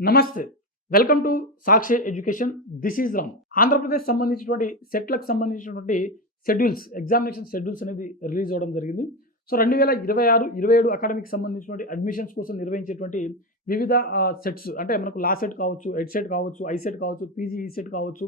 నమస్తే. Welcome to Sakshi education. This is Ram. Andhra Pradesh సంబంధించినటువంటి సెట్‌లకు సంబంధించినటువంటి ఎగ్జామినేషన్ షెడ్యూల్స్ అనేది రిలీజ్ అవ్వడం జరిగింది. సో, 2026, 27 అకాడమిక్‌కి సంబంధించినటువంటి అడ్మిషన్స్ కోసం నిర్వహించేటువంటి వివిధ సెట్స్ అంటే మనకు లా సెట్ కావచ్చు, ఎడ్ సెట్ కావచ్చు, ఐ సెట్ కావచ్చు, పీజీ ఈ సెట్ కావచ్చు.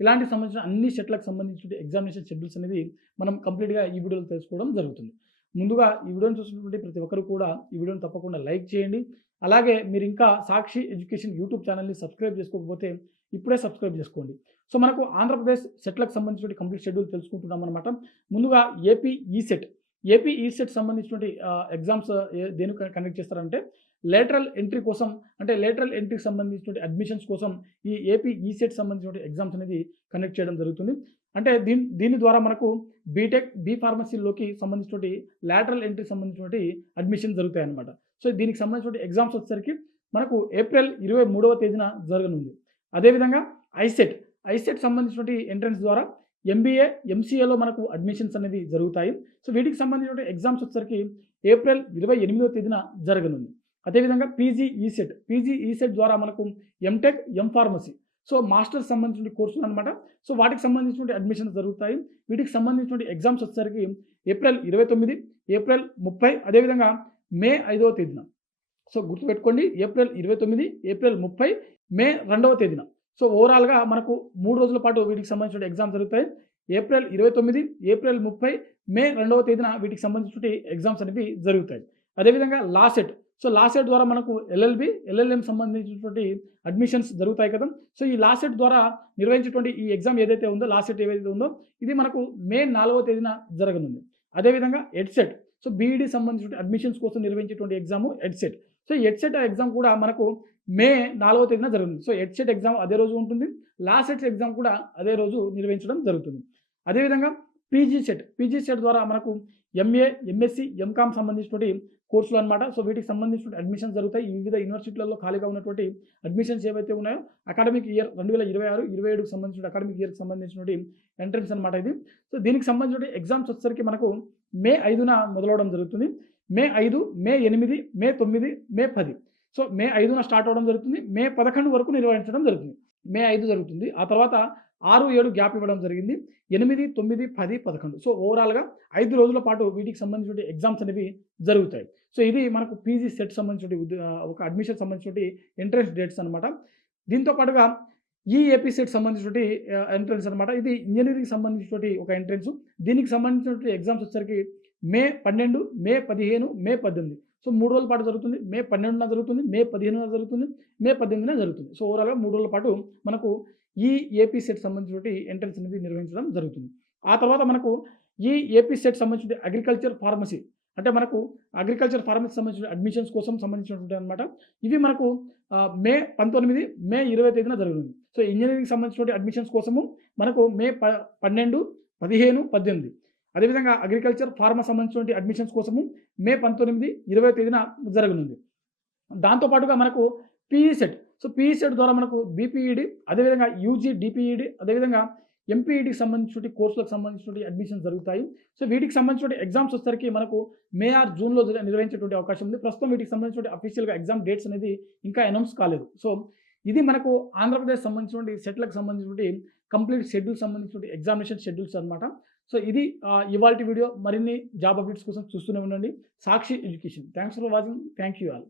ఇలాంటికి సంబంధించిన అన్ని సెట్‌లకు సంబంధించిన ఎగ్జామినేషన్ షెడ్యూల్స్ అనేది మనం కంప్లీట్‌గా ఈ వీడియోలో తెలుసుకోవడం జరుగుతుంది. ముందుగా ఈ వీడియోని చూస్తున్నటువంటి ప్రతి ఒక్కరు కూడా ఈ వీడియోని తప్పకుండా లైక్ చేయండి. అలాగే మీరు ఇంకా సాక్షి ఎడ్యుకేషన్ యూట్యూబ్ ఛానల్‌ని సబ్స్క్రైబ్ చేసుకోకపోతే ఇప్పుడే సబ్స్క్రైబ్ చేసుకోండి. సో, మనకు ఆంధ్రప్రదేశ్ సెట్‌లకు సంబంధించిన కంప్లీట్ షెడ్యూల్ తెలుసుకుంటున్నామనమాట. ముందుగా ఏపీ ఈసెట్. ఏపీ ఈసెట్ సంబంధించినటువంటి ఎగ్జామ్స్ దేనికి కండక్ట్ చేస్తారంటే లేటరల్ ఎంట్రీ కోసం, అంటే లేటరల్ ఎంట్రీకి సంబంధించినటువంటి అడ్మిషన్స్ కోసం ఈ ఏపీ ఈసెట్ సంబంధించినటువంటి ఎగ్జామ్స్ అనేది కండక్ట్ చేయడం జరుగుతుంది. అంటే దీని ద్వారా మనకు బీటెక్, బీ ఫార్మసీలోకి సంబంధించినటువంటి లేటరల్ ఎంట్రీకి సంబంధించినటువంటి అడ్మిషన్ జరుగుతాయన్నమాట. సో, దీనికి సంబంధించిన ఎగ్జామ్స్ వచ్చేసరికి మనకు ఏప్రిల్ 23వ తేదీన జరగనుంది. అదేవిధంగా ఐసెట్ సంబంధించినటువంటి ఎంట్రన్స్ ద్వారా ఎంబీఏ, ఎంసీఏలో మనకు అడ్మిషన్స్ అనేది జరుగుతాయి. సో, వీటికి సంబంధించిన ఎగ్జామ్స్ వచ్చేసరికి ఏప్రిల్ 28వ తేదీన జరగనుంది. అదేవిధంగా పీజీ ఈసెట్ ద్వారా మనకు ఎంటెక్, ఎంఫార్మసీ, సో మాస్టర్స్ సంబంధించిన కోర్సులు అనమాట. సో, వాటికి సంబంధించిన అడ్మిషన్స్ జరుగుతాయి. వీటికి సంబంధించిన ఎగ్జామ్స్ వచ్చేసరికి ఏప్రిల్ 29, ఏప్రిల్ 30, అదేవిధంగా మే 5వ తేదీన. సో, గుర్తుపెట్టుకోండి, ఏప్రిల్ 29, ఏప్రిల్ 30, మే 2వ తేదీన. సో, ఓవరాల్‌గా మనకు 3 రోజుల పాటు వీటికి సంబంధించిన ఎగ్జామ్స్ జరుగుతాయి. ఏప్రిల్ 29, ఏప్రిల్ 30, మే 2వ తేదీన వీటికి సంబంధించిన ఎగ్జామ్స్ అనేవి జరుగుతాయి. అదేవిధంగా లా సెట్ ద్వారా మనకు ఎల్ఎల్బి, ఎల్ఎల్ఎం సంబంధించినటువంటి అడ్మిషన్స్ జరుగుతాయి కదా. సో, ఈ లా సెట్ ద్వారా నిర్వహించేటువంటి ఈ ఎగ్జామ్ ఏదైతే ఉందో, లా సెట్ ఏదైతే ఉందో ఇది మనకు మే 4వ తేదీన జరగనుంది. అదేవిధంగా ఎడ్సెట్, సో బీఈడీ సంబంధించిన అడ్మిషన్స్ కోసం నిర్వహించేటువంటి exam EdCET. So, EdCET exam కూడా మనకు మే 4వ తేదీన జరుగుతుంది. సో, ఎడ్సెట్ ఎగ్జామ్ అదే రోజు ఉంటుంది. లా సెట్ ఎగ్జామ్ కూడా అదే రోజు నిర్వహించడం జరుగుతుంది. అదేవిధంగా పీజీ సెట్ ద్వారా మనకు ఎంఏ, ఎంఎస్సీ, ఎంకామ్ సంబంధించినటువంటి కోర్సులు అనమాట. సో, వీటికి సంబంధించిన అడ్మిషన్స్ జరుగుతాయి. ఈ వివిధ యూనివర్సిటీలలో ఖాళీగా ఉన్నటువంటి అడ్మిషన్స్ ఏవైతే ఉన్నాయో అకాడమిక్ ఇయర్ 2026, 27కి సంబంధించిన అకాడమిక్ ఇయర్‌కి సంబంధించినటువంటి ఎంట్రన్స్ అనమాట ఇది. సో, దీనికి సంబంధించిన ఎగ్జామ్స్ వచ్చేసరికి మనకు మే 5న మొదలవడం జరుగుతుంది. మే 5, మే 8, మే 9, మే 10. సో, మే 5న స్టార్ట్ అవ్వడం జరుగుతుంది. మే 11 వరకు నిర్వహించడం జరుగుతుంది. మే 5 జరుగుతుంది. ఆ తర్వాత 6, 7 గ్యాప్ ఇవ్వడం జరిగింది. 8, 9, 10, 11. సో, ఓవరాల్‌గా 5 రోజుల పాటు వీటికి సంబంధించిన ఎగ్జామ్స్ అనేవి జరుగుతాయి. సో, ఇది మనకు పీజీ సెట్ సంబంధించిన ఒక అడ్మిషన్ సంబంధించిన ఎంట్రన్స్ డేట్స్ అనమాట. దీంతో పాటుగా ఈ ఏపీ సెట్ సంబంధించినటువంటి ఎంట్రన్స్ అనమాట. ఇది ఇంజినీరింగ్‌కి సంబంధించినటువంటి ఒక ఎంట్రన్స్. దీనికి సంబంధించినటువంటి ఎగ్జామ్స్ వచ్చేసరికి మే 12, మే 15, మే 18. సో, 3 రోజుల పాటు జరుగుతుంది. మే 12న జరుగుతుంది, మే 15న జరుగుతుంది, మే 18న జరుగుతుంది. సో, ఓవరాల్‌గా 3 రోజుల పాటు మనకు ఈ ఏపీ సెట్ సంబంధించినటువంటి ఎంట్రన్స్ అనేది నిర్వహించడం జరుగుతుంది. ఆ తర్వాత మనకు ఈ ఏపీ సెట్ సంబంధించిన అగ్రికల్చర్ ఫార్మసీ, అంటే మనకు అగ్రికల్చర్ ఫార్మసీ సంబంధించిన అడ్మిషన్స్ కోసం సంబంధించినటువంటి అనమాట. ఇవి మనకు మే 19, మే 20 తేదీన జరుగుతుంది. సో, ఇంజినీరింగ్‌కి సంబంధించినటువంటి అడ్మిషన్స్ కోసము మనకు మే 12, 15, 18. అదేవిధంగా అగ్రికల్చర్ ఫార్మా సంబంధించినటువంటి అడ్మిషన్స్ కోసము మే 19, 20 తేదీన జరగనుంది. దాంతో పాటుగా మనకు PE set. So, PE set ద్వారా మనకు బీపీఈడీ, అదేవిధంగా యూజీ, డీపీఈడీ, అదేవిధంగా ఎంపీఈడీకి సంబంధించినటువంటి కోర్సులకు సంబంధించినటువంటి అడ్మిషన్స్ జరుగుతాయి. సో, వీటికి సంబంధించిన ఎగ్జామ్స్ వచ్చేసరికి మనకు మే ఆర్ జూన్‌లో నిర్వహించేటువంటి అవకాశం ఉంది. ప్రస్తుతం వీటికి సంబంధించిన అఫీషియల్‌గా ఎగ్జామ్ డేట్స్ అనేది ఇంకా అనౌన్స్ కాలేదు. సో, ఇది మనకు ఆంధ్రప్రదేశ్ సంబంధించినటువంటి సెట్‌లకు సంబంధించినటువంటి కంప్లీట్ షెడ్యూల్ సంబంధించినటువంటి ఎగ్జామినేషన్ షెడ్యూల్స్ అనమాట. సో, ఇది ఇవాల్టి వీడియో. మరిన్ని జాబ్ అప్డేట్స్ కోసం చూస్తూనే ఉండండి Sakshi education. Thanks for watching. Thank you all.